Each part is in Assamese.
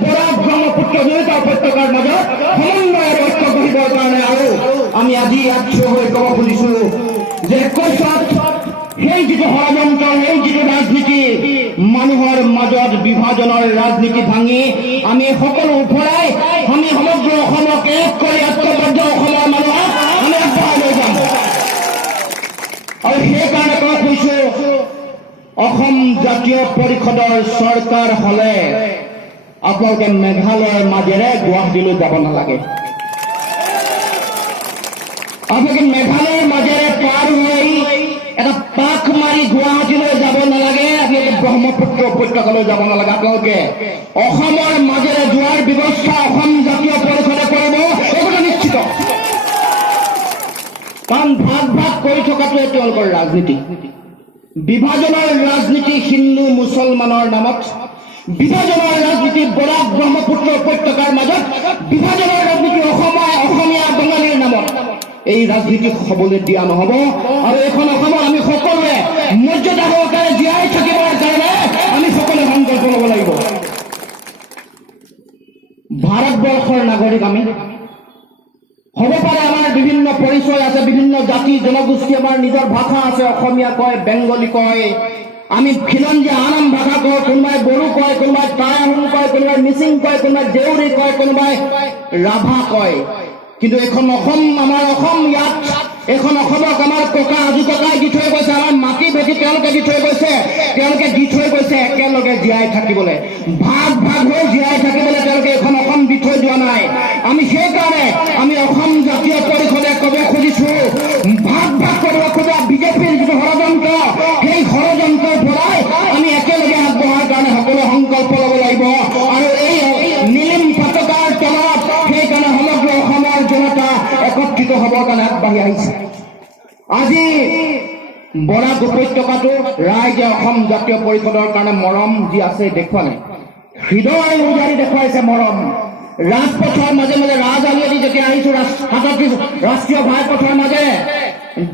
বৰাক ব্ৰহ্মপুত্ৰ দুয়োটা উপত্যকাৰ মাজত সমন্বয়ৰ ঐক্য গঢ়িবৰ কাৰণে আৰু আমি আজি ইয়াত থিয় হৈ ক'ব খুজিছো যে 21ত সেই যিটো ষড়যন্ত্ৰ, সেই যিটো ৰাজনীতি, মানুহৰ মাজত বিভাজনৰ ৰাজনীতি ভাঙি আমি সকলো উফৰাই আমি সমগ্ৰ অসমক এক কৰি ঐক্যবদ্ধ অসমৰ মানুহক আমি আগবঢ়াই লৈ যাম। আৰু সেইকাৰণে ক'ব খুজিছো অসম জাতীয় পৰিষদৰ চৰকাৰ হলে আপোনালোকে মেঘালয়ৰ মাজেৰে গুৱাহাটীলৈ যাব নালাগে। আপোনালোকে মেঘালয়ৰ মাজেৰে পাৰ হৈ এটা পাক মাৰি গুৱাহাটীলৈ যাব নালাগে। আপোনালোকে ব্ৰহ্মপুত্ৰ উপত্যকালৈ যাব নালাগে। আপোনালোকে অসমৰ মাজেৰে যোৱাৰ ব্যৱস্থা অসম জাতীয় পৰিষদে কৰিব, এইটো নিশ্চিত। কাৰণ ভাগ ভাগ কৰি থকাটোৱে তেওঁলোকৰ ৰাজনীতি, বিভাজনৰ ৰাজনীতি হিন্দু মুছলমানৰ নামত, বিভাজনৰ ৰাজনীতি বৰাক ব্ৰহ্মপুত্ৰ উপত্যকাৰ মাজত, বিভাজনৰ ৰাজনীতি অসমীয়া বঙালীৰ নামত। এই ৰাজনীতি হ'বলৈ দিয়া নহ'ব। আৰু এইখন অসমত আমি সকলোৱে মৰ্যাদা সহকাৰে জীয়াই থাকিবৰ কাৰণে আমি সকলোৱে সংকল্প ল'ব লাগিব। ভাৰতবৰ্ষৰ নাগৰিক আমি হ'ব পাৰে, আমাৰ বিভিন্ন পৰিচয় আছে, বিভিন্ন জাতি জনগোষ্ঠী, আমাৰ নিজৰ ভাষা আছে, অসমীয়া কয়, বেংগলী কয়, আমি খিলঞ্জীয়া আন ভাষা কয়, কোনোবাই বড়ো কয়, কোনোবাই টাই আহোম কয়, কোনোবাই মিচিং কয়, কোনোবাই দেউৰী কয়, কোনোবাই ৰাভা কয়। কিন্তু এখন অসম, আমাৰ অসম, ইয়াত এখন অসমক আমাৰ ককা আজু ককাই দি থৈ গৈছে, আমাৰ মাটি ভেটি তেওঁলোকে দি থৈ গৈছে, তেওঁলোকে দি থৈ গৈছে একেলগে জীয়াই থাকিবলৈ, ভাগ ভাগ হৈ জীয়াই থাকিবলৈ তেওঁলোকে এখন অসম দি থৈ যোৱা নাই। আমি সেইকাৰণে আমি অসম জাতীয় পৰিষদে ক'ব খুজিছো, ভাগ ভাগ কৰিব খোজা বিজেপিৰ যিটো ষড়যন্ত্ৰ, সেই ষড়যন্ত্ৰৰ পৰাই আমি একেলগে আগবঢ়াৰ কাৰণে সকলো সংকল্প ল'ব লাগিব। আৰু এই নীলিম পতাকাৰ তলত সেইকাৰণে সমগ্ৰ অসমৰ জনতা একত্ৰিত হ'বৰ কাৰণে আগবাঢ়ি আহিছে। আজি বৰাক উপত্যকাটো ৰাইজে অসম জাতীয় পৰিষদৰ কাৰণে মৰম যি আছে দেখুৱালে, হৃদয় উজাৰি দেখুৱাইছে মৰম। ৰাজপথৰ মাজে মাজে ৰাজ আলিয়াদি যেতিয়া আহিছো, ৰাষ্ট্ৰীয় ঘাইপথৰ মাজেৰে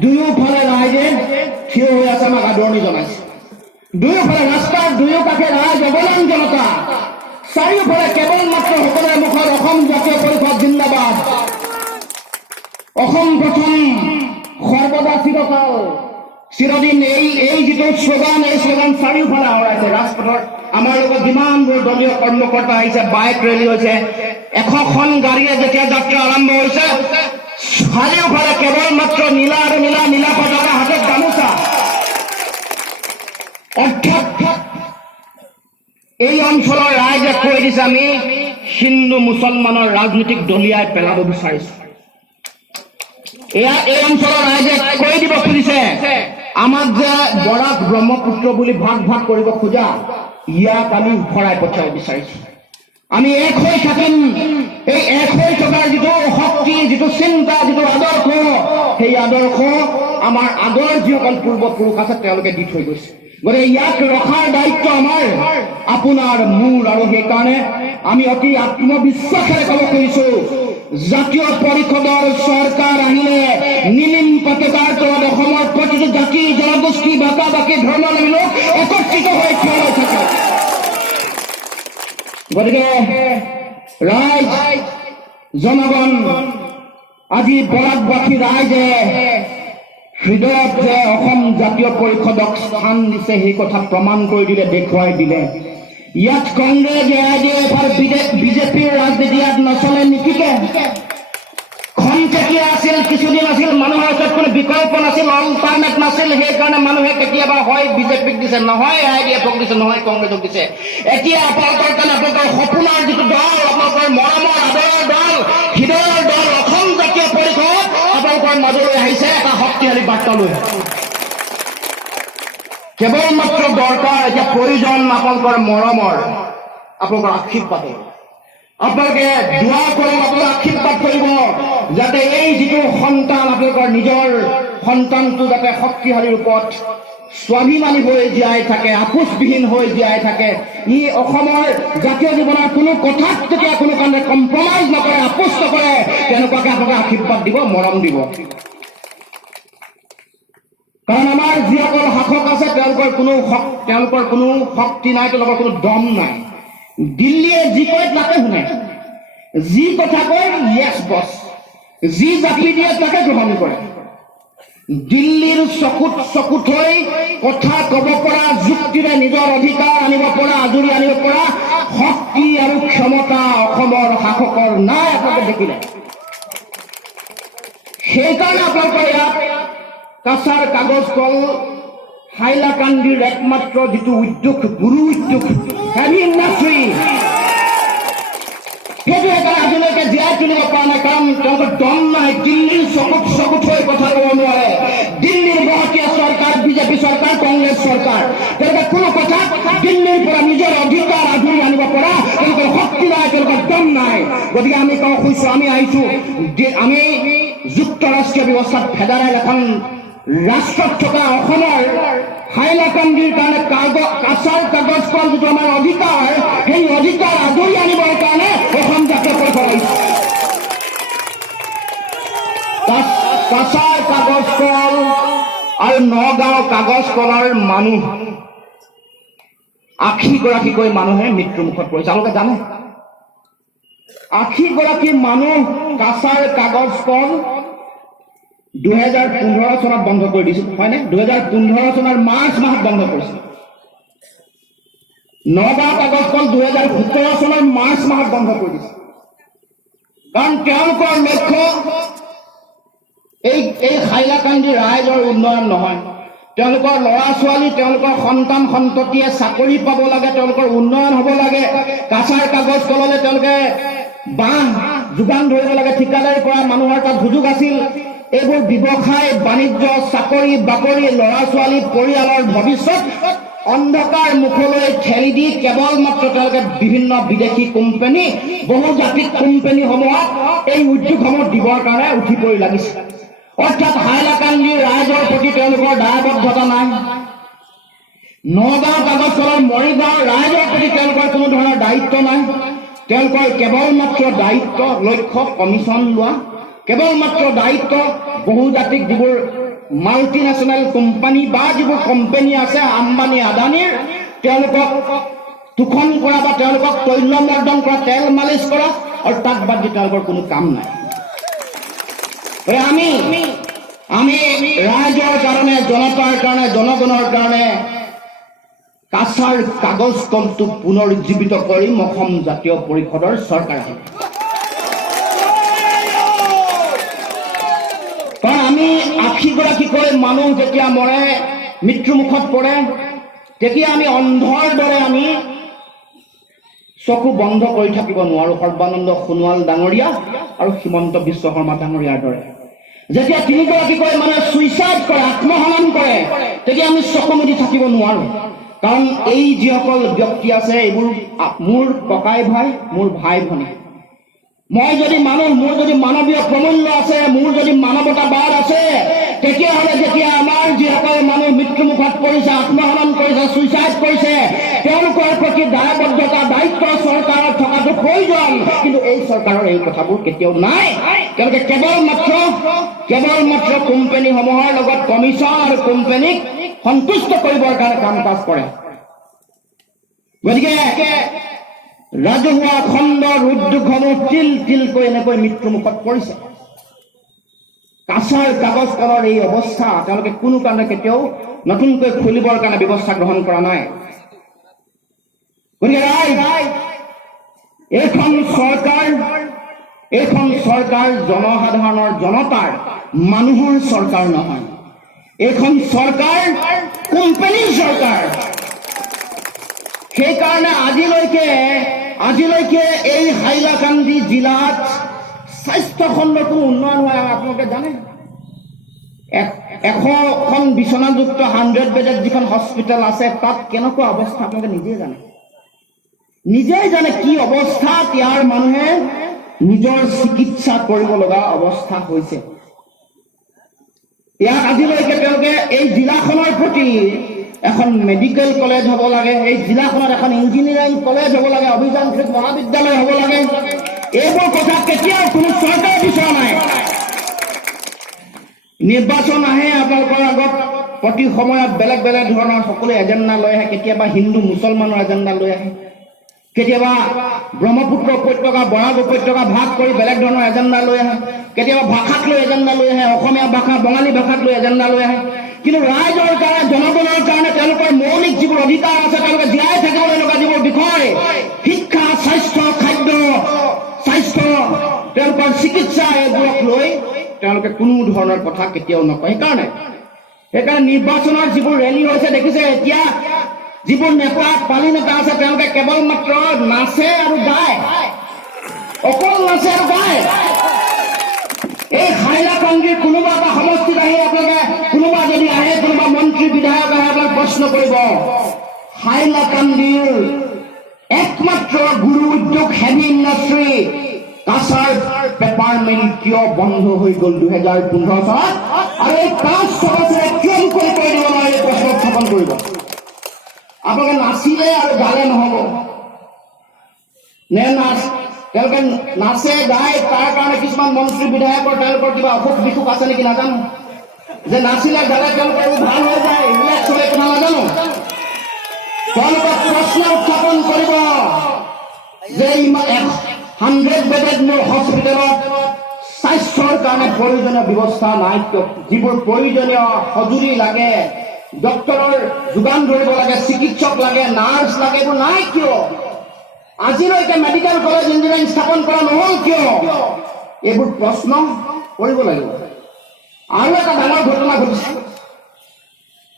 দুয়োফালে ৰাইজে থিয় হৈ আছে, আমাক আদৰণি জনাইছে। দুয়োফালে ৰাস্তাৰ দুয়োকাষে ৰাইজ অৱলম্বন জনতা, চাৰিওফালে কেৱল মাত্ৰ সকলোৰে মুখত অসম জাতীয় পৰিষদ জিন্দাবাদ, অসম প্ৰথম, সৰ্বদা চিৰকাল, চিৰদিন। এই যিটো শ্লোগান, এই শ্লোগান চাৰিওফালে আওৰাইছে ৰাজপথৰ। আমাৰ লগত যিমানবোৰ দলীয় কৰ্মকৰ্তা আহিছে, বাইক ৰেলী হৈছে, 100খন গাড়ীয়ে যেতিয়া যাত্ৰা আৰম্ভ হৈছে, চাৰিওফালে কেৱল মাত্ৰ নীলা আৰু নীলা, নীলা পতাকা, হাতত গামোচা। অৰ্থাৎ এই অঞ্চলৰ ৰাইজে কৈ দিছে, আমি হিন্দু মুছলমানৰ ৰাজনীতিক দলিয়াই পেলাব বিচাৰিছো। এই অঞ্চলৰ ৰাইজে কৈ দিব খুজিছে, আমাক যে বৰাক ব্ৰহ্মপুত্ৰ বুলি ভাগ ভাগ কৰিব খোজা, ইয়াক আমি ভৰাই পঠিয়াব বিচাৰিছো। আমি এক হৈ থাকিম। এই এক হৈ থকাৰ যিটো শক্তি, যিটো চিন্তা, যিটো আদৰ্শ, সেই আদৰ্শ আমাৰ আগৰ যিসকল পূৰ্বপুৰুষ আছে তেওঁলোকে দি থৈ গৈছে। গতিকে ইয়াক ৰখাৰ দায়িত্ব আমাৰ, আপোনাৰ মোৰ। আৰু সেইকাৰণে আমি অতি আত্মবিশ্বাসেৰে ক'ব খুজিছো, জাতীয় পৰিষদৰ চৰকাৰ আহিলে নীলিম পতাকাৰ তলত অসমৰ প্ৰতিটো জাতি জনগোষ্ঠী, ভাষা ভাষী, ধৰ্মাৱলম্বী লোক একত্ৰিত হৈ থিয় হৈ থাকে। গতিকে ৰাইজ, জনগণ, আজি বৰাকবাসী ৰাইজে হৃদয়ত যে অসম জাতীয় পৰিষদক স্থান দিছে, সেই কথা প্ৰমাণ কৰি দিলে, দেখুৱাই দিলে। ইয়াত কংগ্ৰেছ, AIDF আৰু বিজেপিৰ ৰাজনীতি ইয়াত নচলে, নিশিকে। খন্তেকীয়া আছিল, কিছুদিন আছিল, মানুহৰ ওচৰত কোনো বিকল্প নাছিল, অল্টাৰনেট নাছিল। সেইকাৰণে মানুহে কেতিয়াবা হয় বিজেপিক দিছে, নহয় AIDFক দিছে, নহয় কংগ্ৰেছক দিছে। এতিয়া আপোনালোকৰ কাৰণে আপোনালোকৰ সপোনৰ যিটো দল, আপোনালোকৰ মৰমৰ আদৰৰ দল, হৃদয়ৰ দল, অসম জাতীয় পৰিষদ আপোনালোকৰ মাজলৈ আহিছে এটা শক্তিশালী বাৰ্তা লৈ। কেৱল মাত্ৰ দৰকাৰ, এতিয়া প্ৰয়োজন আপোনালোকৰ মৰমৰ, আপোনালোকৰ আশীৰ্বাদৰ। আপোনালোকে দোৱা কৰক, আপোনালোকে আশীৰ্বাদ কৰিব, যাতে এই যিটো সন্তান, আপোনালোকৰ নিজৰ সন্তানটো যাতে শক্তিশালী ৰূপত স্বাভিমানী হৈ জীয়াই থাকে, আপোচবিহীন হৈ জীয়াই থাকে। ই অসমৰ জাতীয় জীৱনৰ কোনো কথাত যেতিয়া কোনো কাৰণে কম্প্ৰমাইজ নকৰে, আপোচ নকৰে, তেনেকুৱাকে আপোনালোকে আশীৰ্বাদ দিব, মৰম দিব। কাৰণ আমাৰ যিসকল শাসক আছে তেওঁলোকৰ কোনো শক্তি নাই, তেওঁলোকৰ কোনো দম নাই। দিল্লীয়ে যি কয় তাকে শুনে, যি কথা কয় য়েছ বছ, যি জাপি দিয়ে তাকে গ্ৰহণ কৰে। দিল্লীৰ চকুত চকু থৈ কথা কব পৰা, যুক্তিৰে নিজৰ অধিকাৰ আনিব পৰা, আজৰি আনিব পৰা শক্তি আৰু ক্ষমতা অসমৰ শাসকৰ নাই। আপোনালোকে দেখিলে, সেইকাৰণে আপোনালোকৰ ইয়াত কাছাৰ কাগজ কল হাইলাকান্দিৰ একমাত্ৰ যিটো উদ্যোগ, গুৰু উদ্যোগ, হেভি ইণ্ডাষ্ট্ৰী, সেইটো সেইকাৰণে আজিলৈকে জীয়াই তুলিব পৰা নাই। কাৰণ তেওঁলোকৰ দম নাই, দিল্লীৰ চকুত চকুত হৈ কথা ক'ব নোৱাৰে। দিল্লীৰ গুৱাহাটীয়া চৰকাৰ, বিজেপি চৰকাৰ, কংগ্ৰেছ চৰকাৰ, তেওঁলোকে কোনো কথা দিল্লীৰ পৰা নিজৰ অধিকাৰ আজৰি আনিব পৰা তেওঁলোকৰ শক্তি নাই, তেওঁলোকৰ দম নাই। গতিকে আমি কওঁ কৈছো, আমি আহিছো, আমি যুক্তৰাষ্ট্ৰীয় ব্যৱস্থাত ফেডাৰেল এখন ৰাষ্ট্ৰত থকা অসমৰ হাইলাকান্দিৰ কাৰণে কাছাৰ কাগজ কল যিটো আমাৰ অধিকাৰ, সেই অধিকাৰ আজৰি আনিবৰ কাৰণে অসম জাতীয় পৰিষদ আহিছে। কাছাৰ কাগজ কল আৰু নগাঁও কাগজ কলৰ মানুহ ৮০গৰাকীকৈ মানুহে মৃত্যুমুখত পৰিছে। আপোনালোকে জানে ৮০গৰাকী মানুহ কাছাৰ কাগজ কল 2015 চনত বন্ধ কৰি দিছিল, হয়নে? 2015 চনৰ মাৰ্চ মাহত বন্ধ কৰিছিল। নগাঁও কাগজ কল 2017 চনৰ মাৰ্চ মাহত বন্ধ কৰি দিছিল। কাৰণ তেওঁলোকৰ লক্ষ্য এই হাইলাকান্দি ৰাইজৰ উন্নয়ন নহয়, তেওঁলোকৰ ল'ৰা ছোৱালী, তেওঁলোকৰ সন্তান সন্ততিয়ে চাকৰি পাব লাগে, তেওঁলোকৰ উন্নয়ন হ'ব লাগে। কাছাৰ কাগজ কললৈ তেওঁলোকে বাঁহ যোগান ধৰিব লাগে, ঠিকাদাৰী কৰা মানুহৰ তাত সুযোগ আছিল। এইবোৰ ব্যৱসায় বাণিজ্য, চাকৰি বাকৰি, ল'ৰা ছোৱালী, পৰিয়ালৰ ভৱিষ্যত অন্ধকাৰ মুখলৈ ঠেলি দি কেৱল মাত্ৰ তেওঁলোকে বিভিন্ন বিদেশী কোম্পানী, বহুজাতিক কোম্পানীসমূহক এই উদ্যোগসমূহ দিবৰ কাৰণে উঠি পৰি লাগিছে। অৰ্থাৎ হাইলাকান্দিৰ ৰাইজৰ প্ৰতি তেওঁলোকৰ দায়বদ্ধতা নাই। নগাঁও কাগজ কলৰ মৰিগাঁৱৰ ৰাইজৰ প্ৰতি তেওঁলোকৰ কোনো ধৰণৰ দায়িত্ব নাই। তেওঁলোকৰ কেৱল মাত্ৰ দায়িত্ব, লক্ষ্য কমিশ্যন লোৱা, কেৱল মাত্ৰ দায়িত্ব বহুজাতিক যিবোৰ মাল্টিনেশ্যনেল কোম্পানী বা যিবোৰ কোম্পানী আছে আম্বানী আদানীৰ, তেওঁলোকক শোষণ কৰা বা তেওঁলোকক তৈলমৰ্দন কৰা, তেল মালিচ কৰা, আৰু তাক বাদ দি তেওঁলোকৰ কোনো কাম নাই। আমি ৰাইজৰ কাৰণে, জনতাৰ কাৰণে, জনগণৰ কাৰণে কাছাৰ কাগজ কলটোক পুনৰুজ্জীৱিত কৰিম অসম জাতীয় পৰিষদৰ চৰকাৰ আহিব। কাৰণ আমি ৮০গৰাকীকৈ মানুহ যেতিয়া মৰে, মৃত্যুমুখত পৰে, তেতিয়া আমি অন্ধৰ দৰে আমি চকু বন্ধ কৰি থাকিব নোৱাৰো। সৰ্বানন্দ সোণোৱাল ডাঙৰীয়া আৰু হিমন্ত বিশ্ব শৰ্মা ডাঙৰীয়াৰ দৰে যেতিয়া ৩গৰাকীকৈ মানুহে ছুইচাইড কৰে, আত্মহনন কৰে, তেতিয়া আমি চকু মুদি থাকিব নোৱাৰো। কাৰণ এই যিসকল ব্যক্তি আছে, এইবোৰ মোৰ ককাই ভাই, মোৰ ভাই ভনী। মই যদি মানুহ, মোৰ যদি মানৱীয় প্ৰমূল্য আছে, মোৰ যদি মানৱতাবাদ আছে, তেতিয়াহ'লে যেতিয়া আমাৰ যিসকল মানুহ মৃত্যুমুখত পৰিছে, আত্মহনন কৰিছে, ছুইচাইড কৰিছে, তেওঁলোকৰ প্ৰতি দায়বদ্ধতা, দায়িত্ব চৰকাৰৰ থকাটো প্ৰয়োজন। কিন্তু এই চৰকাৰৰ এই কথাবোৰ কেতিয়াও নাই। তেওঁলোকে কেৱল মাত্ৰ কোম্পানীসমূহৰ লগত কমিশ্যন আৰু কোম্পানীক সন্তুষ্ট কৰিবৰ কাৰণে কাম কাজ কৰে। গতিকে ৰাজহুৱা খণ্ডৰ উদ্যোগসমূহ তিল তিলকৈ এনেকৈ মৃত্যুমুখত পৰিছে। কাছাৰ কাগজ কলৰ এই অৱস্থা, তেওঁলোকে কোনো কাৰণে কেতিয়াও নতুনকৈ খুলিবৰ কাৰণে ব্যৱস্থা গ্ৰহণ কৰা নাই। গতিকে এইখন চৰকাৰ জনসাধাৰণৰ, জনতাৰ, মানুহৰ চৰকাৰ নহয়। এইখন চৰকাৰ কোম্পানীৰ চৰকাৰ। সেইকাৰণে আজিলৈকে এই হাইলাকান্দি জিলাত স্বাস্থ্য খণ্ডৰ কোনো উন্নয়ন হোৱা আপোনালোকে জানে? 100খন বিচনাযুক্ত 100 বেডেড যিখন হস্পিটেল আছে, তাত কেনেকুৱা অৱস্থা আপোনালোকে নিজেই জানে কি অৱস্থাত ইয়াৰ মানুহে নিজৰ চিকিৎসা কৰিব লগা অৱস্থা হৈছে। ইয়াত আজিলৈকে তেওঁলোকে এই জিলাখনৰ প্ৰতি এখন মেডিকেল কলেজ হ'ব লাগে, এই জিলাখনত এখন ইঞ্জিনিয়াৰিং কলেজ হ'ব লাগে, অভিযান্ত্ৰিক মহাবিদ্যালয় হ'ব লাগে, এইবোৰ কথা কেতিয়াও কোনো চৰকাৰে বিচৰা নাই। নিৰ্বাচন আহে আপোনালোকৰ আগত, প্ৰতি সময়ত বেলেগ বেলেগ ধৰণৰ সকলো এজেণ্ডা লৈ আহে। কেতিয়াবা হিন্দু মুছলমানৰ এজেণ্ডা লৈ আহে, কেতিয়াবা ব্ৰহ্মপুত্ৰ উপত্যকা বৰাক উপত্যকা ভাগ কৰি বেলেগ ধৰণৰ এজেণ্ডা লৈ আহে, কেতিয়াবা ভাষাক লৈ এজেণ্ডা লৈ আহে, অসমীয়া ভাষা বঙালী ভাষাক লৈ এজেণ্ডা লৈ আহে। কিন্তু ৰাইজৰ কাৰণে জনগণৰ কাৰণে তেওঁলোকৰ মৌলিক যিবোৰ অধিকাৰ আছে, তেওঁলোকে জীয়াই থাকিবলৈ লগা যিবোৰ বিষয়, শিক্ষা, স্বাস্থ্য, খাদ্য, স্বাস্থ্য, তেওঁলোকৰ চিকিৎসা, এইবোৰক লৈ তেওঁলোকে কোনো ধৰণৰ কথা কেতিয়াও নকয়। সেইকাৰণে নিৰ্বাচনৰ যিবোৰ ৰেলী হৈছে দেখিছে, এতিয়া যিবোৰ নেতা পালি নেতা আছে তেওঁলোকে কেৱল মাত্ৰ নাচে আৰু গায়, অকল নাচে আৰু গায়। এই হাইলাকান্দিৰ কোনোবা এটা সমষ্টিত আহি আপোনালোকে কোনোবা যদি আহে, কোনোবা মন্ত্ৰী বিধায়ক আহে, আপোনাক প্ৰশ্ন কৰিব, হাইলাকান্দিৰ একমাত্ৰ গুৰু উদ্যোগ heavy industry Cachar paper mill কিয় বন্ধ হৈ গ'ল 2015 চনত, আৰু এই 5 বছৰে কিয় মুকলি কৰি দিব নোৱাৰে, এই প্ৰশ্ন উত্থাপন কৰিব। আপোনালোকে নাচিলে আৰু গালে নহ'ব নে? তেওঁলোকে নাচে গায়, তাৰ কাৰণে কিছুমান মন্ত্ৰী বিধায়কৰ তেওঁলোকৰ কিবা অসুখ বিসুখ আছে নেকি নাজানো, যে নাচিলে গালে তেওঁলোকে ভাল হৈ যায়, ৰিলেক্স হৈ কথা নাজানো। তেওঁলোকক প্ৰশ্ন উত্থাপন কৰিব যে 100 বেডেড মোৰ হস্পিটেলত স্বাস্থ্যৰ কাৰণে প্ৰয়োজনীয় ব্যৱস্থা নাই কিয়? যিবোৰ প্ৰয়োজনীয় সঁজুলি লাগে, ডক্টৰৰ যোগান ধৰিব লাগে, চিকিৎসক লাগে, নাৰ্ছ লাগে, এইবোৰ নাই কিয়? আজিলৈকে মেডিকেল কলেজ ইঞ্জিনিয়াৰিং স্থাপন কৰা নহ'ল কিয়? এইবোৰ প্ৰশ্ন কৰিব লাগিব। আৰু এটা ডাঙৰ ঘটনা ঘটিছে,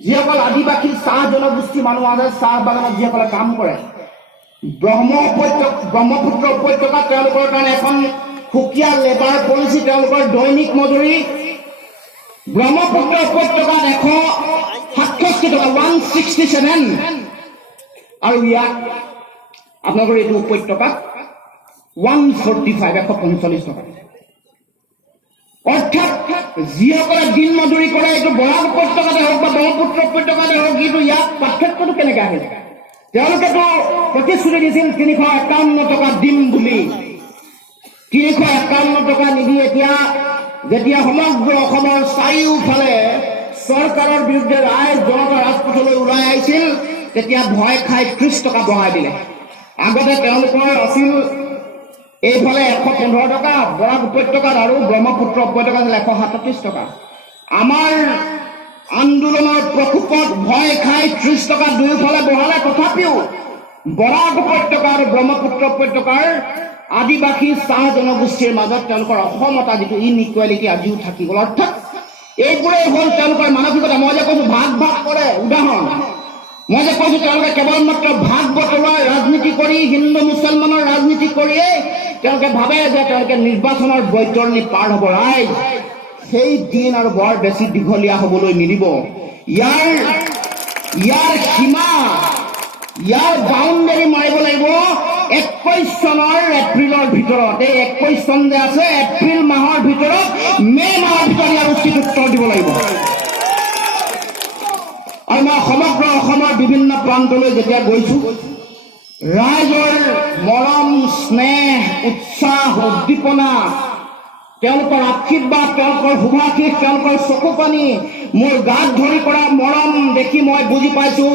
যিসকল আদিবাসী চাহ জনগোষ্ঠী মানুহ আছে, চাহ বাগানত যিসকলে কাম কৰে, ব্ৰহ্মপুত্ৰ উপত্যকাত তেওঁলোকৰ কাৰণে এখন সুকীয়া লেবাৰ পলিচি, তেওঁলোকৰ দৈনিক মজুৰি ব্ৰহ্মপুত্ৰ উপত্যকাত 167 টকা, 167, আৰু ইয়াত আপোনালোকৰ এইটো উপত্যকাত 145, 145 টকা। অৰ্থাৎ যিসকলে দিন মজুৰি কৰে, এইটো বৰাক উপত্যকাতে হওক বা ব্ৰহ্মপুত্ৰ উপত্যকাতে হওক, কিন্তু ইয়াত পাৰ্থক্যটো কেনেকৈ আহিল? তেওঁলোকেতো প্ৰতিশ্ৰুতি দিছিল 351 টকা দিম বুলি, 351 টকা নিদি এতিয়া যেতিয়া সমগ্ৰ অসমৰ চাৰিওফালে চৰকাৰৰ বিৰুদ্ধে ৰাইজ জনতা ৰাজপথলৈ ওলাই আহিছিল, তেতিয়া ভয় খাই 30 টকা বঢ়াই দিলে। আগতে তেওঁলোকৰ আছিল এইফালে 115 টকা, বৰাক উপত্যকাত আৰু ব্ৰহ্মপুত্ৰ উপত্যকাত 137 টকা। আমাৰ আন্দোলনৰ প্ৰকোপত ভয় খাই 30 টকা দুয়োফালে বঢ়ালে, তথাপিও বৰাক উপত্যকা আৰু ব্ৰহ্মপুত্ৰ উপত্যকাৰ আদিবাসী চাহ জনগোষ্ঠীৰ মাজত তেওঁলোকৰ অসমতা যিটো ইনইকুৱেলিটি আজিও থাকি গ'ল। অৰ্থাৎ এইবোৰেই হ'ল তেওঁলোকৰ মানসিকতা। মই যে কৈছো ভাগ ভাগ কৰে, উদাহৰণ মই যে কৈছো তেওঁলোকে কেৱল মাত্ৰ ভাগ বতৰুৱাৰ ৰাজনীতি কৰি, হিন্দু মুছলমানৰ ৰাজনীতি কৰিয়েই তেওঁলোকে ভাবে যে তেওঁলোকে নিৰ্বাচনৰ বৈতৰণি পাৰ হ'ব। ৰাইজ সেই দিন আৰু বৰ বেছি দীঘলীয়া হ'বলৈ নিদিব। ইয়াৰ সীমা, ইয়াৰ বাউণ্ডেৰী মাৰিব লাগিব 21 চনৰ এপ্ৰিলৰ ভিতৰত। এই 21 চন যে আছে, এপ্ৰিল মাহৰ ভিতৰত, মে' মাহৰ ভিতৰত ইয়াৰ উচিত উত্তৰ দিব লাগিব। আৰু মই সমগ্ৰ অসমৰ বিভিন্ন প্ৰান্তলৈ যেতিয়া গৈছো, ৰাইজৰ মৰম, স্নেহ, উৎসাহ, উদ্দীপনা, তেওঁলোকৰ আশীৰ্বাদ, তেওঁলোকৰ শুভাশীষ, তেওঁলোকৰ চকু পানী, মোৰ গাত ধৰি কৰা মৰম দেখি মই বুজি পাইছো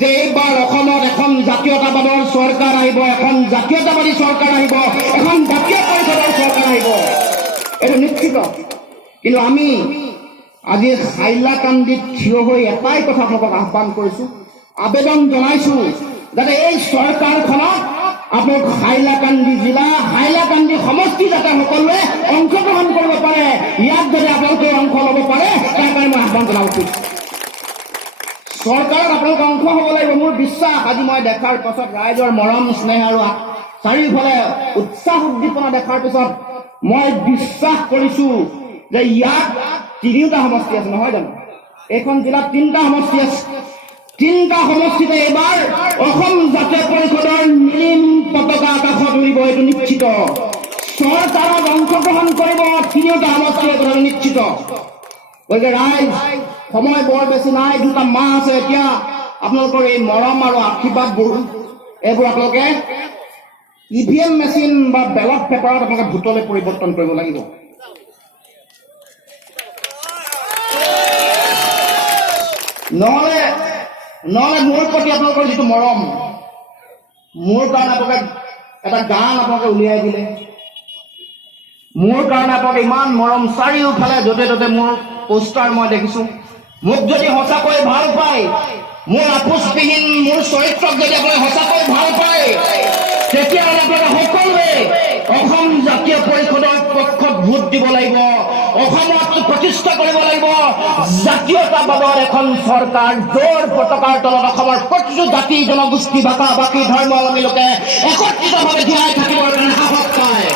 যে এইবাৰ অসমত এখন জাতীয়তাবাদৰ চৰকাৰ আহিব, এখন জাতীয়তাবাদী চৰকাৰ আহিব, এখন জাতীয় পৰিষদৰ চৰকাৰ আহিব, এইটো নিশ্চিত। কিন্তু আমি আজি হাইলাকান্দিত থিয় হৈ এটাই কথা আপোনালোকক আহ্বান কৰিছো, আবেদন জনাইছো, যাতে এই চৰকাৰখনত আপোনালোক হাইলাকান্দি জিলা, হাইলাকান্দি সমষ্টি যাতে সকলোৱে অংশগ্ৰহণ কৰিব পাৰে, ইয়াত যদি আপোনালোকে অংশ ল'ব পাৰে, তাৰ কাৰণে মই আহ্বান জনাব খুজিছো। চৰকাৰত আপোনালোকে অংশ হ'ব লাগিব। মোৰ বিশ্বাস, আজি মই দেখাৰ পাছত, ৰাইজৰ মৰম স্নেহ আৰু চাৰিওফালে উৎসাহ উদ্দীপনা দেখাৰ পিছত মই বিশ্বাস কৰিছো যে ইয়াত 3টা সমষ্টি আছে, নহয় জানো? এইখন জিলাত 3টা সমষ্টি আছে। 3টা সমষ্টিতে এইবাৰ অসম জাতীয় পৰিষদৰ নীলিম পতাকা আকাশত উৰিব, এইটো নিশ্চিত। চৰকাৰত অংশগ্ৰহণ কৰিব 3টা সমষ্টিয়ে, কথা নিশ্চিত। গতিকে ৰাইজ, সময় বৰ বেছি নাই, 2টা মাহ আছে। এতিয়া আপোনালোকৰ এই মৰম আৰু আশীৰ্বাদবোৰ, এইবোৰ আপোনালোকে EVM মেচিন বা বেলট পেপাৰত আপোনালোকে ভোটলৈ পৰিৱৰ্তন কৰিব লাগিব। নহ'লে মোৰ প্ৰতি আপোনালোকৰ যিটো মৰম, মোৰ কাৰণে আপোনালোকে এটা গান আপোনালোকে উলিয়াই দিলে। মোৰ কাৰণে আপোনালোকে ইমান মৰম, চাৰিওফালে য'তে ত'তে মোৰ পোষ্টাৰ মই দেখিছোঁ। মোক যদি সঁচাকৈ ভাল পায়, মোৰ আপোচবিহীন মোৰ চৰিত্ৰক যদি আপোনালোকে সঁচাকৈ ভাল পায়, তেতিয়াহ'লে আপোনালোকে সকলোৱে অসম জাতীয় পৰিষদৰ পক্ষত ভোট দিব লাগিব। অসমত প্ৰতিষ্ঠা কৰিব লাগিব জাতীয়তাবাদৰ এখন চৰকাৰ, য'ৰ পতাকাৰ তলত অসমৰ প্ৰতিটো জাতি জনগোষ্ঠী ভাষা ভাষী ধৰ্মাৱলম্বী লোকে একত্ৰিতভাৱে জীয়াই থাকিবৰ কাৰণে সাহস পায়।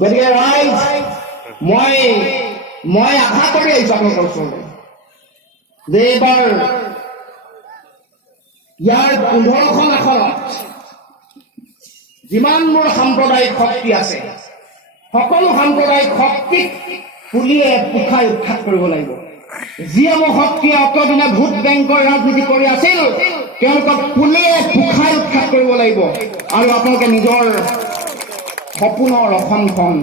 গতিকে ৰাইজ, মই আশা কৰি আহিছো আপোনালোকৰ ওচৰলৈ যে এইবাৰ ইয়াৰ 15খন আসনত যিমান মোৰ সাম্প্ৰদায়িক শক্তি আছে, সকলো সাম্প্ৰদায়িক শক্তিক পুলিয়ে পোখাই উৎখাত কৰিব লাগিব। যিয়ে মোৰ শক্তিয়ে অতদিনে ভোট বেংকৰ ৰাজনীতি কৰি আছিল, তেওঁলোকক পুলিয়ে পোখাই উৎখাত কৰিব লাগিব। আৰু আপোনালোকে নিজৰ সপোনৰ অসমখন,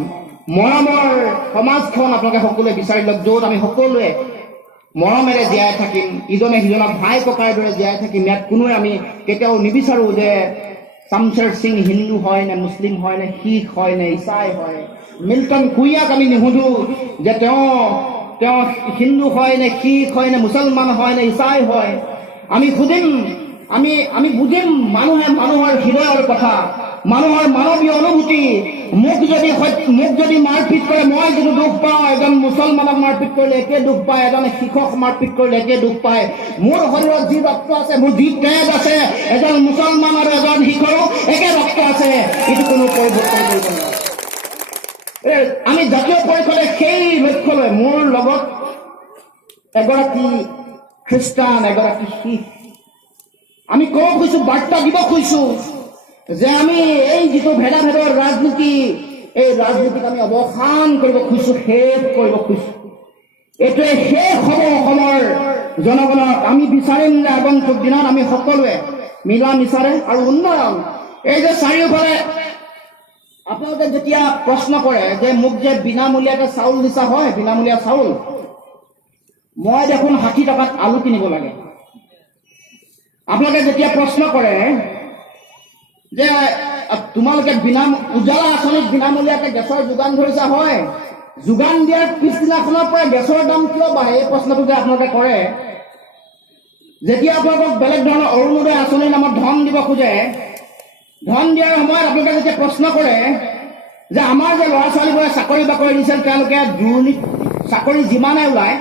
মৰমৰ সমাজখন আপোনালোকে সকলোৱে বিচাৰি লওক, য'ত আমি সকলোৱে মৰমেৰে জীয়াই থাকিম, ইজনে সিজনক ভাই ককাইৰ দৰে জীয়াই থাকিম। ইয়াত কোনোৱে আমি কেতিয়াও নিবিচাৰোঁ যে শামছেৰ সিং হিন্দু হয় নে মুছলিম হয় নে শিখ হয় নে ইছাই হয়। মিল্টন কুইয়াক আমি নুসুধো যে তেওঁ হিন্দু হয় নে শিখ হয় নে মুছলমান হয় নে ইছাই হয়। আমি সুধিম, আমি বুজিম মানুহৰ হৃদয়ৰ কথা, মানুহৰ মানৱীয় অনুভূতি। মোক যদি মাৰপিট কৰে, মই যিটো দুখ পাওঁ, এজন মুছলমানক মাৰপিট কৰিলে একে দুখ পায়, এজন শিখক মাৰপিট কৰিলে একে দুখ পায়। মোৰ শৰীৰত যি ৰক্ত আছে, মোৰ যি তেজ আছে, এজন মুছলমান আৰু এজন শিখৰো একে ৰক্ত আছে। এইটো কোনো পৰিৱৰ্তন কৰিব নোৱাৰে। আমি জাতীয় পৰিষদে সেই লক্ষ্য লৈ, মোৰ লগত এগৰাকী খ্ৰীষ্টান, এগৰাকী শিখ, আমি ক'ব খুজিছো, বাৰ্তা দিব খুজিছো যে আমি এই যিটো ভেদাভেদৰ ৰাজনীতি, এই ৰাজনীতিক আমি অৱসান কৰিব খুজিছো, শেষ কৰিব খুজিছো। এইটোৱে শেষ হ'ব অসমৰ জনগণক। আমি বিচাৰিম যে আগন্তুক দিনত আমি সকলোৱে মিলা মিছাৰে আৰু উন্নয়ন, এই যে চাৰিওফালে আপোনালোকে যেতিয়া প্ৰশ্ন কৰে যে মোক যে বিনামূলীয়াকৈ চাউল দিছা, হয় বিনামূলীয়া চাউল, মই দেখোন 60 টকাত আলু কিনিব লাগে। আপোনালোকে যেতিয়া প্ৰশ্ন কৰে যে তোমালোকে উজালা আঁচনিত বিনামূলীয়াকৈ গেছৰ যোগান ধৰিছা, হয় যোগান দিয়াৰ পিছদিনাখনৰ পৰা গেছৰ দাম কিয় বাঢ়ে, এই প্ৰশ্নটো যে আপোনালোকে কৰে, যেতিয়া আপোনালোকক বেলেগ ধৰণৰ অৰুণোদয় আঁচনিৰ নামত ধন দিব খোজে, ধন দিয়াৰ সময়ত আপোনালোকে যেতিয়া প্ৰশ্ন কৰে যে আমাৰ যে ল'ৰা ছোৱালীবোৰে চাকৰি বাকৰি দিছিল, তেওঁলোকে চাকৰি যিমানে ওলায়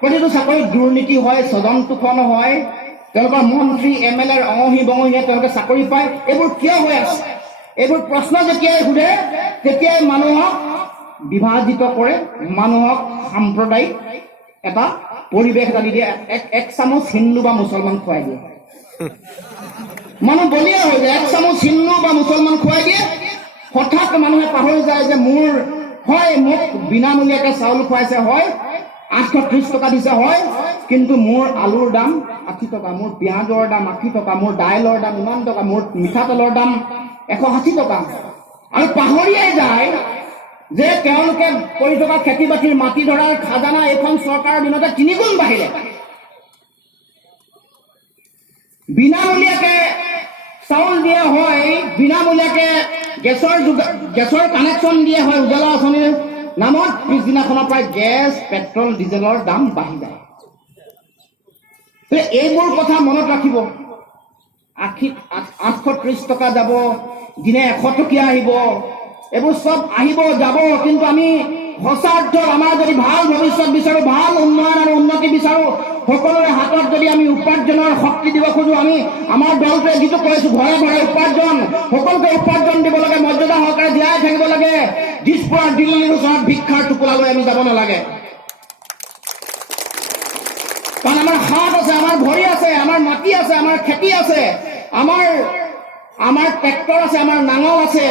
প্ৰতিটো চাকৰিত দুৰ্নীতি হয়, স্বজন তোষণ হয়, তেওঁলোকৰ মন্ত্ৰী MLA অঙহী বঙহীয়ে তেওঁলোকে চাকৰি পায়, এইবোৰ কিয় হৈ আছে? এইবোৰ প্ৰশ্ন যেতিয়াই সোধে তেতিয়াই মানুহক বিভাজিত কৰে, মানুহক সাম্প্ৰদায়িক এটা পৰিৱেশ এটা দি দিয়ে। এক চামুচ হিন্দু বা মুছলমান খুৱাই দিয়ে, মানুহ বলিয়া হৈ যায়। এক চামুচ হিন্দু বা মুছলমান খুৱাই দিয়ে, হঠাৎ মানুহে পাহৰি যায় যে মোক বিনামূলীয়াকৈ চাউল খুৱাইছে, হয় 830 টকা দিছে, হয় কিন্তু মোৰ আলুৰ দাম 80 টকা, মোৰ পিঁয়াজৰ দাম 80 টকা, মোৰ দাইলৰ দাম ইমান টকা, মোৰ মিঠাতেলৰ দাম 180 টকা। আৰু পাহৰিয়াই যায় যে তেওঁলোকে কৰি থকা খেতি বাতিৰ মাটি ধৰাৰ খাজানা এইখন চৰকাৰৰ দিনতে 3 গুণ বাঢ়িলে। বিনামূলীয়াকৈ চাউল দিয়া হয়, বিনামূলীয়াকৈ গেছৰ কানেকশ্যন দিয়া হয় উজালা আঁচনিৰ নামত, পিছদিনাখনৰ পৰা গেছ পেট্ৰল ডিজেলৰ দাম বাঢ়ি যায়। এইবোৰ কথা মনত ৰাখিব। 830 টকা যাব, দিনে 100 টকীয়া আহিব, এইবোৰ চব আহিব যাব, কিন্তু আমি সঁচা অৰ্থত আমাৰ যদি ভাল ভৱিষ্যত বিচাৰো, ভাল উন্নয়ন আৰু উন্নতি বিচাৰো, সকলোৰে হাতত যদি আমি উপাৰ্জনৰ শক্তি দিব খোজো, আমি আমাৰ দলটোৱে যিটো কৈছো ঘৰে ঘৰে উপাৰ্জন, সকলোকে উপাৰ্জন দিব লাগে, মৰ্যাদা সহকাৰে জীয়াই থাকিব লাগে। দিছপুৰ দিল্লীৰ ওচৰত ভিক্ষাৰ টোপোলালৈ আমি যাব নালাগে। কাৰণ আমাৰ হাত আছে, আমাৰ ভৰি আছে, আমাৰ মাটি আছে, আমাৰ খেতি আছে, আমাৰ ট্ৰেক্টৰ আছে, আমাৰ নাঙল আছে।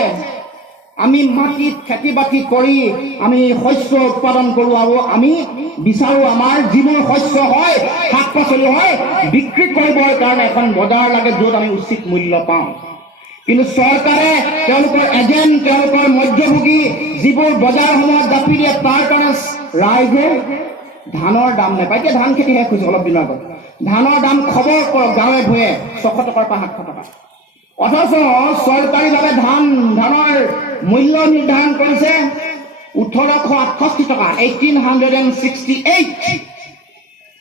আমি মাটিত খেতি বাতি কৰি আমি শস্য উৎপাদন কৰোঁ, আৰু আমি বিচাৰো আমাৰ যিবোৰ শস্য হয়, শাক পাচলি হয়, বিক্ৰী কৰিবৰ কাৰণে এখন বজাৰ লাগে, য'ত আমি উচিত মূল্য পাওঁ। কিন্তু চৰকাৰে তেওঁলোকৰ এজেণ্ট, তেওঁলোকৰ মধ্যভোগী যিবোৰ বজাৰসমূহত জাপি দিয়ে, তাৰ কাৰণে ৰাইজে ধানৰ দাম নাপায়। এতিয়া ধান খেতি শেষ হৈছে অলপ দিনৰ আগত। ধানৰ দাম খবৰ কৰক গাঁৱে ভূঞে 600 টকাৰ পৰা 700 টকা। অথচ চৰকাৰীভাৱে ধানৰ মূল্য নিৰ্ধাৰণ কৰিছে 1868 টকা, 1868।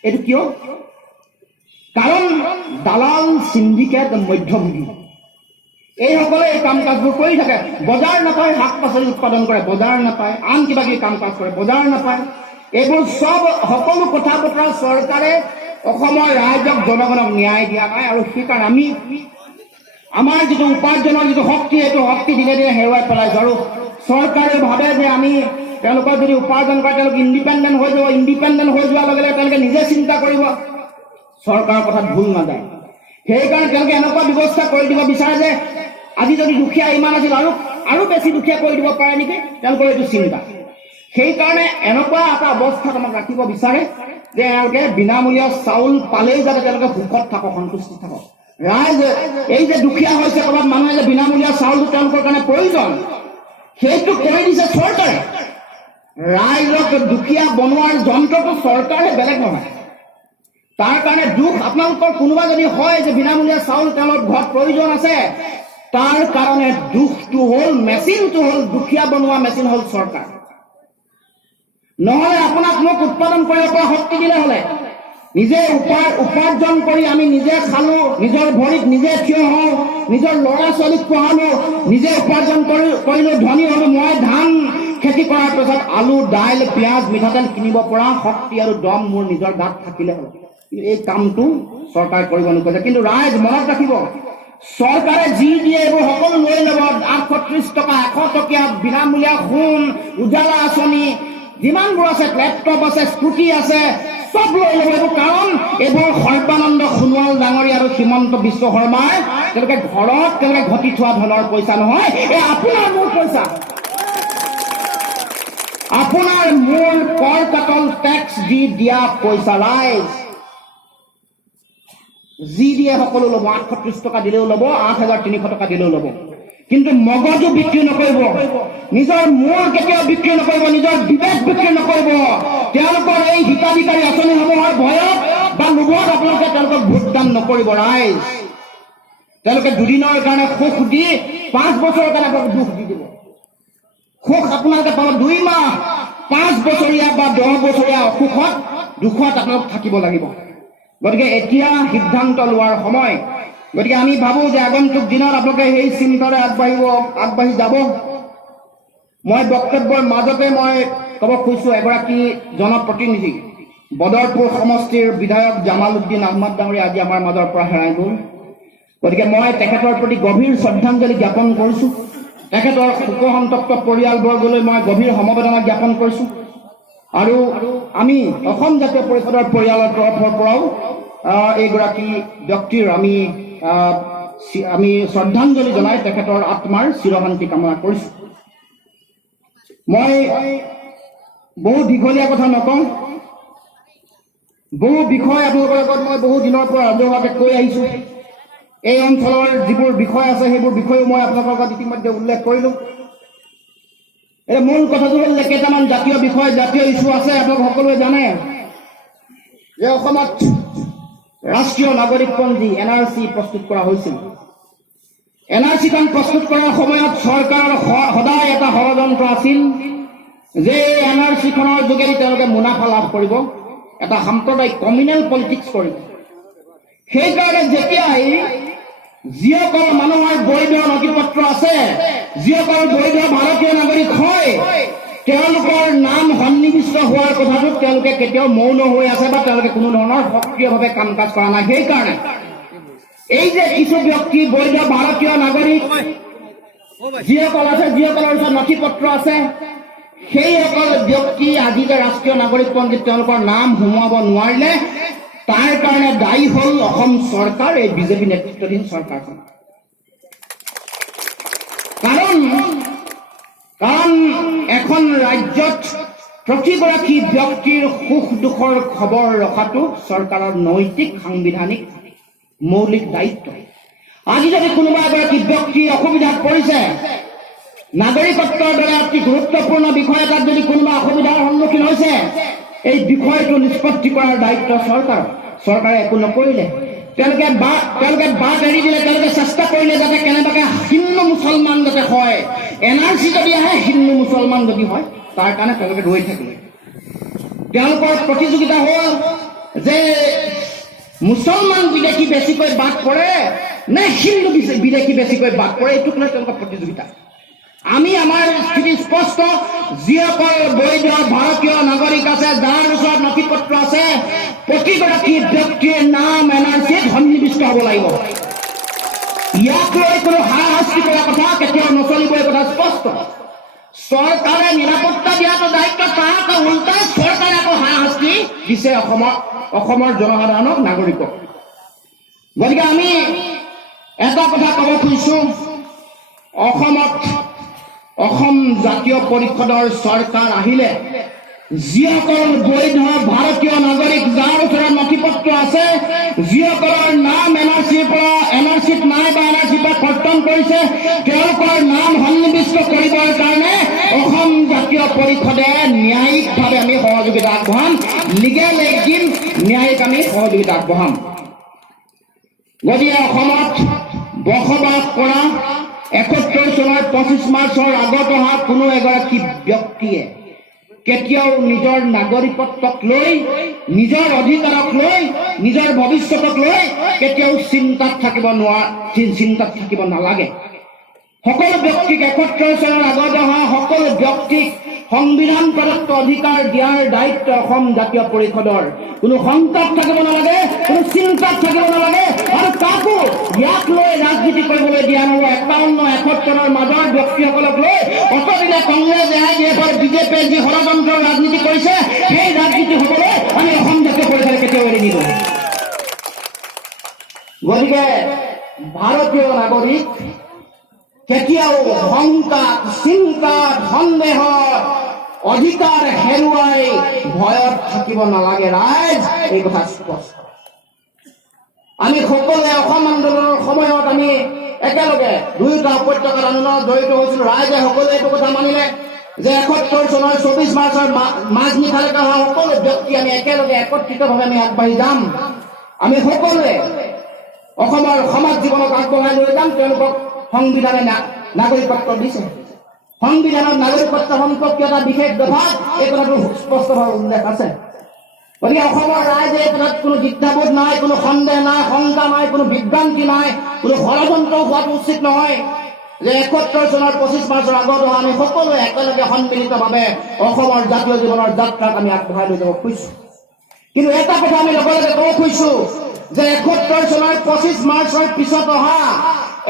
এইটো কিয়? কাৰণ দালাল, সিন্ডিকেট, মধ্যভোগী এইসকলে এই কাম কাজবোৰ কৰি থাকে। বজাৰ নাপায়, শাক পাচলি উৎপাদন কৰে, বজাৰ নাপায়, আন কিবা কিবি কাম কাজ কৰে, বজাৰ নাপায়। এইবোৰ সকলো কথা বতৰা চৰকাৰে অসমৰ ৰাইজক, জনগণক ন্যায় দিয়া নাই। আৰু সেইকাৰণে আমি আমাৰ যিটো উপাৰ্জনৰ যিটো শক্তি, এইটো শক্তি দিনে দিনে হেৰুৱাই পেলাইছোঁ। আৰু চৰকাৰে ভাবে যে আমি তেওঁলোকক যদি উপাৰ্জন কৰে তেওঁলোক ইণ্ডিপেণ্ডেণ্ট হৈ যাব। ইণ্ডিপেণ্ডেণ্ট হৈ যোৱাৰ লগে লগে তেওঁলোকে নিজে চিন্তা কৰিব, চৰকাৰৰ কথাত ভুল নাযায়। সেইকাৰণে তেওঁলোকে এনেকুৱা ব্যৱস্থা কৰি দিব বিচাৰে যে আজি যদি দুখীয়া ইমান আছিল আৰু বেছি দুখীয়া কৰি দিব পাৰে নেকি, তেওঁলোকৰ এইটো চিন্তা। সেইকাৰণে এনেকুৱা এটা অৱস্থাত আমাক ৰাখিব বিচাৰে যে তেওঁলোকে বিনামূলীয়া চাউল পালেই যাতে তেওঁলোকে সুখত থাকক, সন্তুষ্টি থাকক। ৰাইজ এই যে দুখীয়া হৈছে, ক'ৰবাত মানুহে যে বিনামূলীয়া চাউলটো তেওঁলোকৰ কাৰণে প্ৰয়োজন, সেইটো কৰি দিছে চৰকাৰে। ৰাইজক দুখীয়া বনোৱাৰ যন্ত্ৰটো চৰকাৰে, বেলেগ নহয়। তাৰ কাৰণে দুখ আপোনালোকৰ কোনোবা যদি হয় যে বিনামূলীয়া চাউল তেওঁলোকৰ ঘৰত প্ৰয়োজন আছে, তাৰ কাৰণে দুখটো হ'ল, মেচিনটো হ'ল, দুখীয়া বনোৱা মেচিন হ'ল চৰকাৰ। নহ'লে আপোনাক মোক উৎপাদন কৰিব পৰা শক্তি দিলে হ'লে, নিজে উপাৰ্জন কৰি আমি নিজে খালো, নিজৰ ভৰিত নিজে থিয় হওঁ, নিজৰ ল'ৰা ছোৱালীক পঢ়ালো, নিজে উপাৰ্জন কৰিলো, ধনী হ'লো। মই ধান খেতি কৰাৰ পিছত আলু, দাইল, পিঁয়াজ, মিঠাতেল কিনিব পৰা শক্তি আৰু দম মোৰ নিজৰ গাত থাকিলে হ'ল। এই কামটো চৰকাৰে কৰিব নোখোজে। কিন্তু ৰাইজ মনত ৰাখিব, চৰকাৰে যি দিয়ে এইবোৰ সকলো লৈ ল'ব। 830 টকা, 100 টকীয়া বিনামূলীয়া সোণ, উজালা আঁচনি, যিমানবোৰ আছে, লেপটপ আছে, স্কুটি আছে, চব লৈ ল'ব। এইবোৰ কাৰণ এইবোৰ সৰ্বানন্দ সোণোৱাল ডাঙৰীয়া আৰু হিমন্ত বিশ্ব শৰ্মাই তেওঁলোকে ঘটি থোৱা ধনৰ পইচা নহয়, এই আপোনাৰ মোৰ পইচা, আপোনাৰ মোৰ কৰ কাটল টেক্স দি দিয়া পইচা। ৰাইজ যি দিয়ে সকলো ল'ব। 830 টকা দিলেও ল'ব, 8,300 টকা দিলেও ল'ব। কিন্তু মগজু বিক্ৰী নকৰিব, নিজৰ মূৰ কেতিয়াও বিক্ৰী নকৰিব, নিজৰ বিবেক বিক্ৰী নকৰিব। তেওঁলোকৰ এই হিতাধিকাৰী আঁচনিসমূহৰ ভয়ত বা লোভত আপোনালোকে তেওঁলোকক ভোটদান নকৰিব। ৰাইজ তেওঁলোকে দুদিনৰ কাৰণে সুখ দি 5 বছৰৰ কাৰণে আপোনালোক দুখ দি দিব। সুখ আপোনালোকে পাব 2 মাহ, 5 বছৰীয়া বা 10 বছৰীয়া অসুখত, দুখত আপোনালোক থাকিব লাগিব। গতিকে এতিয়া সিদ্ধান্ত লোৱাৰ সময়। গতিকে আমি ভাবো যে আগন্তুক দিনত আপোনালোকে সেই চিন্তাৰে আগবাঢ়ি যাব। মই বক্তব্যৰ মাজতে মই ক'ব খুজিছোঁ, এগৰাকী জনপ্ৰতিনিধি, বদৰপুৰ সমষ্টিৰ বিধায়ক জামাল উদ্দিন আহমদ ডাঙৰীয়া আজি আমাৰ মাজৰ পৰা হেৰাই গ'ল। গতিকে মই তেখেতৰ প্ৰতি গভীৰ শ্ৰদ্ধাঞ্জলি জ্ঞাপন কৰিছোঁ। তেখেতৰ শোকসন্তপ্ত পৰিয়ালবৰ্গলৈ মই গভীৰ সমবেদনা জ্ঞাপন কৰিছোঁ। আৰু আমি অসম জাতীয় পৰিষদৰ পৰিয়ালৰ তৰফৰ পৰাও এইগৰাকী ব্যক্তিৰ আমি শ্ৰদ্ধাঞ্জলি জনাই তেখেতৰ আত্মাৰ চিৰশান্তি কামনা কৰিছোঁ। মই বহু দীঘলীয়া কথা নকওঁ, বহু বিষয় আপোনালোকৰ আগত মই বহু দিনৰ পৰা ৰাজহুৱাকৈ কৈ আহিছোঁ। এই অঞ্চলৰ যিবোৰ বিষয় আছে সেইবোৰ বিষয়েও মই আপোনালোকৰ আগত ইতিমধ্যে উল্লেখ কৰিলোঁ। এই মূল কথাটো হ'ল যে কেইটামান জাতীয় বিষয়, জাতীয় ইছ্যু আছে। আপোনালোক সকলোৱে জানে যে অসমত ৰাষ্ট্ৰীয় নাগৰিকপঞ্জী NRC প্ৰস্তুত কৰা হৈছিল। NRCখন প্ৰস্তুত কৰাৰ সময়ত চৰকাৰৰ সদায় এটা ষড়যন্ত্ৰ আছিল যে NRCখনৰ যোগেদি তেওঁলোকে মুনাফা লাভ কৰিব, এটা সাম্প্ৰদায়িক কমিউনেল পলিটিক্স কৰিব। সেইকাৰণে যেতিয়াই যিসকল মানুহৰ বৈধ নথিপত্ৰ আছে, যিসকল বৈধ ভাৰতীয় নাগৰিক হয়, তেওঁলোকৰ নাম সন্নিৱিষ্ট হোৱাৰ কথাটোত তেওঁলোকে কেতিয়াও মৌন হৈ আছে বা তেওঁলোকে কোনো ধৰণৰ সক্ৰিয়ভাৱে কাম কাজ কৰা নাই। সেইকাৰণে এই যে কিছু ব্যক্তি বৈধ ভাৰতীয় নাগৰিক যিসকল আছে, যিসকলৰ ওচৰত নথিপত্ৰ আছে, সেইসকল ব্যক্তি আজি যে ৰাষ্ট্ৰীয় নাগৰিকপঞ্জীত তেওঁলোকৰ নাম সোমোৱাব নোৱাৰিলে, তাৰ কাৰণে দায়ী হ'ল অসম চৰকাৰ, এই বিজেপি নেতৃত্বাধীন চৰকাৰখন। কাৰণ এখন ৰাজ্যত প্ৰতিগৰাকী ব্যক্তিৰ সুখ দুখৰ খবৰ ৰখাটো চৰকাৰৰ নৈতিক, সাংবিধানিক, মৌলিক দায়িত্ব। আজি যদি কোনোবা এগৰাকী ব্যক্তি অসুবিধাত পৰিছে, নাগৰিকত্বৰ দৰে অতি গুৰুত্বপূৰ্ণ বিষয় এটাত যদি কোনোবা অসুবিধাৰ সন্মুখীন হৈছে, এই বিষয়টো নিষ্পত্তি কৰাৰ দায়িত্ব চৰকাৰৰ। চৰকাৰে একো নকৰিলে। তেওঁলোকে বাট এৰি দিলে। তেওঁলোকে চেষ্টা কৰিলে যাতে কেনেবাকৈ হিন্দু মুছলমান যাতে হয়, NRC যদি আহে হিন্দু মুছলমান যদি হয়, তাৰ কাৰণে তেওঁলোকে ৰৈ থাকিলে। তেওঁলোকৰ প্ৰতিযোগিতা হ'ল যে মুছলমান বিদেশী বেছিকৈ বাদ পৰে নে হিন্দু বিদেশী বেছিকৈ বাদ পৰে, এইটোক লৈ তেওঁলোকৰ প্ৰতিযোগিতা। আমি আমাৰ স্থিতি স্পষ্ট, যিসকল বৈধ ভাৰতীয় নাগৰিক আছে, যাৰ ওচৰত নথি পত্ৰ আছে, প্ৰতিগৰাকী ব্যক্তিৰ নাম NRCত সন্নিৱিষ্ট হ'ব লাগিব। ইয়াক লৈ কোনো হাৰাশাস্তি কৰা কথা কেতিয়াও নচলিব, এই কথা স্পষ্ট। চৰকাৰে নিৰাপত্তা দিয়াটো দায়িত্ব তাৰ, উল্টাই চৰকাৰে আকৌ হাৰাশাস্তি দিছে অসমৰ জনসাধাৰণক, নাগৰিকক। গতিকে আমি এটা কথা ক'ব খুজিছোঁ, অসম জাতীয় পৰিষদৰ চৰকাৰ আহিলে যিসকল বৈধ ভাৰতীয় নাগৰিক, যাৰ ওচৰত নথি পত্ৰ আছে, যিসকলৰ নাম NRCত নাই বা NRCৰ পৰা কৰ্তন কৰিছে, তেওঁলোকৰ নাম সন্নিৱিষ্ট কৰিবৰ কাৰণে অসম জাতীয় পৰিষদে ন্যায়িকভাৱে আমি সহযোগিতা আগবঢ়াম, লিগেল এইড দিম, ন্যায়িক আমি সহযোগিতা আগবঢ়াম। গতিকে অসমত বসবাস কৰা 71 চনৰ 25 মাৰ্চৰ আগত অহা কোনো এগৰাকী ব্যক্তিয়ে কেতিয়াও নিজৰ নাগৰিকত্বক লৈ, নিজৰ অধিকাৰক লৈ, নিজৰ ভৱিষ্যতক লৈ কেতিয়াও চিন্তাত থাকিব নালাগে। সকলো ব্যক্তিক 71 চনৰ আগত অহা সকলো ব্যক্তিক সংবিধান প্ৰদত্ত অধিকাৰ দিয়াৰ দায়িত্ব অসম জাতীয় পৰিষদৰ। কোনো সন্তাপ থাকিব নালাগে, কোনো চিন্তাত থাকিব নালাগে, আৰু কাকো ইয়াক লৈ ৰাজনীতি কৰিবলৈ দিয়া নহ'ব। 51-71 মাজৰ ব্যক্তিসকলক লৈ অতদিনে কংগ্ৰেছ, AIDF, BJPয়ে যি ষড়যন্ত্ৰ ৰাজনীতি কৰিছে, সেই ৰাজনীতি হ'বলৈ আমি অসম জাতীয় পৰিষদে কেতিয়াও এৰি নিদিওঁ। গতিকে ভাৰতীয় নাগৰিক কেতিয়াও শংকাত, চিন্তাত, সন্দেহত, অধিকাৰ হেৰুৱাই ভয়ত থাকিব নালাগে। ৰাইজ, এই কথা স্পষ্ট। আমি সকলোৱে অসম আন্দোলনৰ সময়ত আমি একেলগে দুয়োটা উপত্যকাত আন্দোলনত জড়িত হৈছিলোঁ। ৰাইজে সকলোৱে এইটো কথা মানিলে যে 71 চনৰ 24 মাৰ্চৰ মাজনিশালৈকে অহা সকলো ব্যক্তি আমি একেলগে একত্ৰিতভাৱে আমি আগবাঢ়ি যাম। আমি সকলোৱে অসমৰ সমাজ জীৱনক আগবঢ়াই লৈ যাম। তেওঁলোকক সংবিধানে নাগৰিকত্ব দিছে। সংবিধানত নাগৰিকত্ব সম্পৰ্কীয় এটা বিশেষ দফাত এই কথাটো স্পষ্টভাৱে উল্লেখ আছে। গতিকে অসমৰ ৰাইজে এই কথাত কোনো দ্বিধাবোধ নাই, কোনো সন্দেহ নাই, শংকা নাই, কোনো বিভ্ৰান্তি নাই, কোনো ষড়যন্ত্ৰ হোৱাটো উচিত নহয় যে 71 চনৰ 25 মাৰ্চৰ আগত আমি সকলোৱে একেলগে সন্মিলিতভাৱে অসমৰ জাতীয় জীৱনৰ যাত্ৰাক আমি আগবঢ়াই লৈ যাব খুজিছোঁ। কিন্তু এটা কথা আমি লগে লগে ক'ব খুজিছোঁ যে 71 চনৰ 25 মাৰ্চৰ পিছত অহা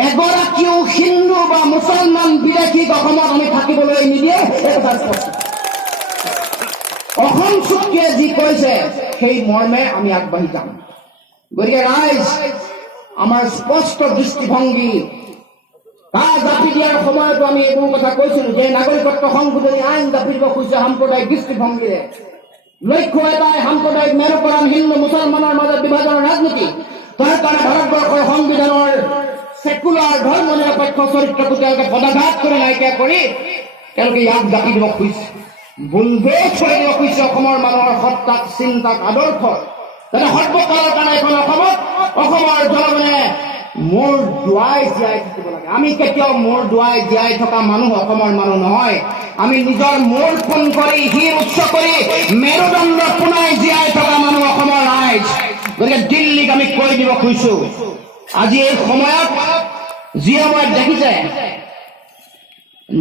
এগৰাকীও হিন্দু বা মুছলমান বিদেশীক অসমত আমি থাকিবলৈ নিদিয়ে, এই কথা স্পষ্ট। অসম চুক্তিয়ে যি কৈছে সেই মৰ্মে আমি আগবাঢ়ি যাম। গতিকে ৰাইজ, আমাৰ স্পষ্ট দৃষ্টিভংগী, জাপি দিয়াৰ সময়তো আমি এইবোৰ কথা কৈছিলোঁ যে নাগৰিকত্ব সংশোধনী আইন জাপি দিব খুজিছে সাম্প্ৰদায়িক দৃষ্টিভংগীৰে। লক্ষ্য এটাই সাম্প্ৰদায়িক মেৰুকৰণ, হিন্দু মুছলমানৰ মাজত বিভাজনৰ ৰাজনীতি। তাৰ কাৰণে ভাৰতবৰ্ষৰ সংবিধানৰ সেকুলাৰ ধৰ্ম নিৰপেক্ষ চৰিত্ৰকো তেওঁলোকে পদাঘাত কৰি নাইকিয়া কৰি তেওঁলোকে ইয়াক জাপি দিব খুজিছে, বুলডোজ কৰি দিব খুজিছে অসমৰ মানুহৰ সত্তাক, চিন্তাক, আদৰ্শ। যাতে সৰ্বকালৰ কাৰণে এখন অসমত অসমৰ জনগণে মূৰ দোৱাই জীয়াই থাকিব লাগে। আমি কেতিয়াও মূৰ দোৱাই জীয়াই থকা মানুহ অসমৰ মানুহ নহয়। আমি নিজৰ মূৰ ফোন কৰি, শিৰ উচ্চ কৰি, মেৰুদণ্ড পোনাই জীয়াই থকা মানুহ অসমৰ ৰাইজ। গতিকে দিল্লীক আমি কৈ দিব খুজিছোঁ, আজি এই সময়ত যি সময়ত দেখিছে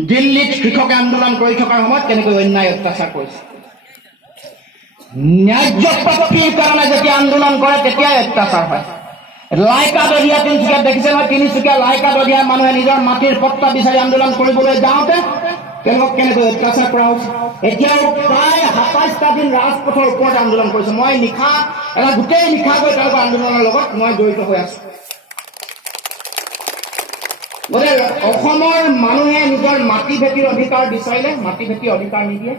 দিল্লীত কৃষকে আন্দোলন কৰি থকাৰ সময়ত কেনেকৈ অন্যায় অত্যাচাৰ কৰিছে। ন্যায্য প্ৰাপ্তিৰ কাৰণে যেতিয়া আন্দোলন কৰে তেতিয়াই অত্যাচাৰ হয়। লাইকা দৰিয়া তিনিচুকীয়াত দেখিছে নহয়, তিনিচুকীয়া লাইকা দৰিয়া মানুহে নিজৰ মাটিৰ পট্টা বিচাৰি আন্দোলন কৰিবলৈ যাওঁতে তেওঁলোকক কেনেকৈ অত্যাচাৰ কৰা হৈছে। এতিয়াও প্ৰায় 27টা দিন ৰাজপথৰ ওপৰত আন্দোলন কৰিছে। মই নিশা এটা গোটেই নিশা গৈ তেওঁলোকৰ আন্দোলনৰ লগত মই জড়িত হৈ আছো। গতিকে অসমৰ মানুহে নিজৰ মাটি ভেটিৰ অধিকাৰ বিচাৰিলে মাটি ভেটিৰ অধিকাৰ নিদিয়ে,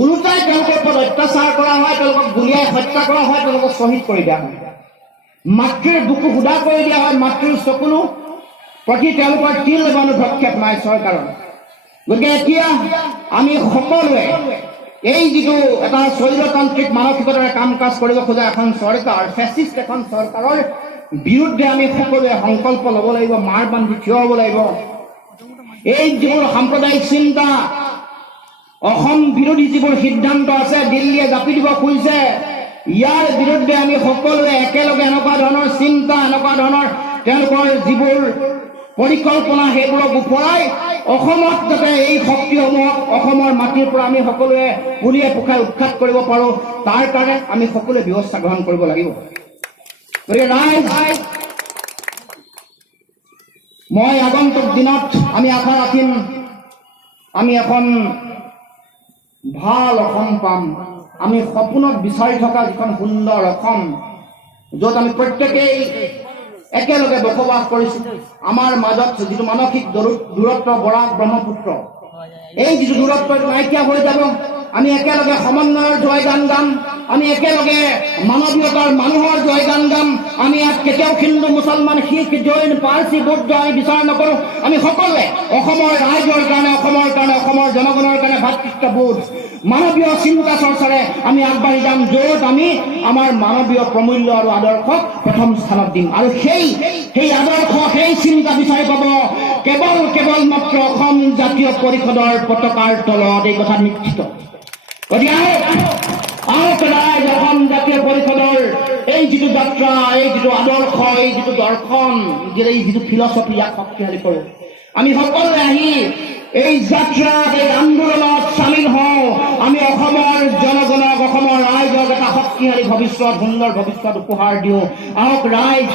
ওলোটাই তেওঁলোকৰ ওপৰত অত্যাচাৰ কৰা হয়, তেওঁলোকক গুলিয়াই হত্যা কৰা হয়, তেওঁলোকক শ্বহীদ কৰি দিয়া হয়, মাতৃৰ বুকু সুদা কৰি দিয়া হয়, মাতৃৰ চকুলো প্ৰতি তেওঁলোকৰ তিল ভক্ষেপ নাই চৰকাৰৰ। গতিকে এতিয়া আমি সকলোৱে এই যিটো এটা স্বৈৰতান্ত্ৰিক মানসিকতাৰে কাম কাজ কৰিব খোজা এখন চৰকাৰ, ফেচিষ্ট এখন চৰকাৰৰ বিৰুদ্ধে আমি সকলোৱে সংকল্প ল'ব লাগিব, মাৰ বান্ধি থিয় হ'ব লাগিব। এই যিবোৰ সাম্প্ৰদায়িক চিন্তা, অসম বিৰোধী যিবোৰ সিদ্ধান্ত আছে, দিল্লীয়ে জাপি দিব খুজিছে, ইয়াৰ বিৰুদ্ধে আমি সকলোৱে একেলগে এনেকুৱা ধৰণৰ চিন্তা, এনেকুৱা ধৰণৰ তেওঁলোকৰ যিবোৰ পৰিকল্পনা, সেইবোৰক ওপৰাই অসমত যাতে এই শক্তিসমূহক অসমৰ মাটিৰ পৰা আমি সকলোৱে পুলিয়ে পোখাই উৎখাত কৰিব পাৰোঁ, তাৰ কাৰণে আমি সকলোৱে ব্যৱস্থা গ্ৰহণ কৰিব লাগিব। গতিকে ৰাইজ, মই আগন্তুক দিনত আমি আশা ৰাখিম আমি এখন ভাল অসম পাম। আমি সপোনত বিচাৰি থকা যিখন সুন্দৰ অসম, য'ত আমি প্ৰত্যেকেই একেলগে বসবাস কৰিছোঁ, আমাৰ মাজত যিটো মানসিক দূৰত্ব, বৰাক ব্ৰহ্মপুত্ৰ, এই যিটো দূৰত্ব নাইকিয়া হৈ যাব। আমি একেলগে সমন্বয়ৰ জয়গান গাম, আমি একেলগে মানৱীয়তাৰ মানুহৰ জয়গান গাম। আমি ইয়াত কেতিয়াও হিন্দু, মুছলমান, শিখ, জৈন, পাৰ্চী, বৌদ্ধ আমি বিচাৰ নকৰোঁ। আমি সকলোৱে অসমৰ ৰাইজৰ কাৰণে, অসমৰ জনগণৰ কাৰণে ভাতৃত্ববোধ, মানৱীয় চিন্তা চৰ্চাৰে আমি আগবাঢ়ি যাম, য'ত আমি আমাৰ মানৱীয় প্ৰমূল্য আৰু আদৰ্শক প্ৰথম স্থানত দিম। আৰু সেই আদৰ্শ, সেই চিন্তা বিচাৰি পাব কেৱল মাত্ৰ অসম জাতীয় পৰিষদৰ পতাকাৰ তলত। এই কথা নিশ্চিত। গতিকে ৰাইজ, অসম জাতীয় পৰিষদৰ এই যিটো যাত্ৰা, এই যিটো আদৰ্শ, এই যিটো দৰ্শন, এই যিটো ফিলচফি, ইয়াক শক্তিশালী কৰোঁ। আমি সকলোৱে আহি এই যাত্ৰাত, এই আন্দোলনত চামিল হওঁ। আমি অসমৰ জনগণক, অসমৰ ৰাইজক এটা শক্তিশালী ভৱিষ্যত, সুন্দৰ ভৱিষ্যত উপহাৰ দিওঁ। আহক ৰাইজ,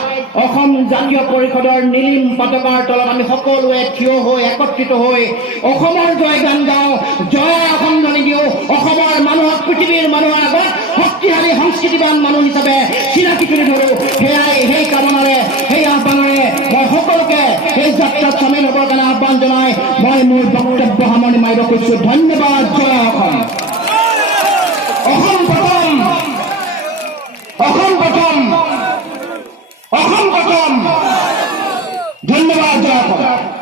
অসম জাতীয় পৰিষদৰ নীলিম পতাকাৰ তলত আমি সকলোৱে থিয় হৈ, একত্ৰিত হৈ অসমৰ জয়গান গাওঁ, জয় অসম ধ্বনি দিওঁ। অসমৰ মানুহক পৃথিৱীৰ মানুহৰ আগত শক্তিশালী সংস্কৃতিবান মানুহ হিচাপে চিনাকি তুলি ধৰোঁ। সেই কামনাৰে, সেই আহ্বানেৰে মই সকলোকে এই যাত্ৰাত চামিল হ'বৰ কাৰণে আহ্বান জনাই মই মোৰ বক্তব্য সামৰণি মাৰিব কৈছোঁ। ধন্যবাদ। জয় অসম। অসম প্ৰথম, অসম প্ৰথম, অসম প্ৰথম। ধন্যবাদ। জয় অসম।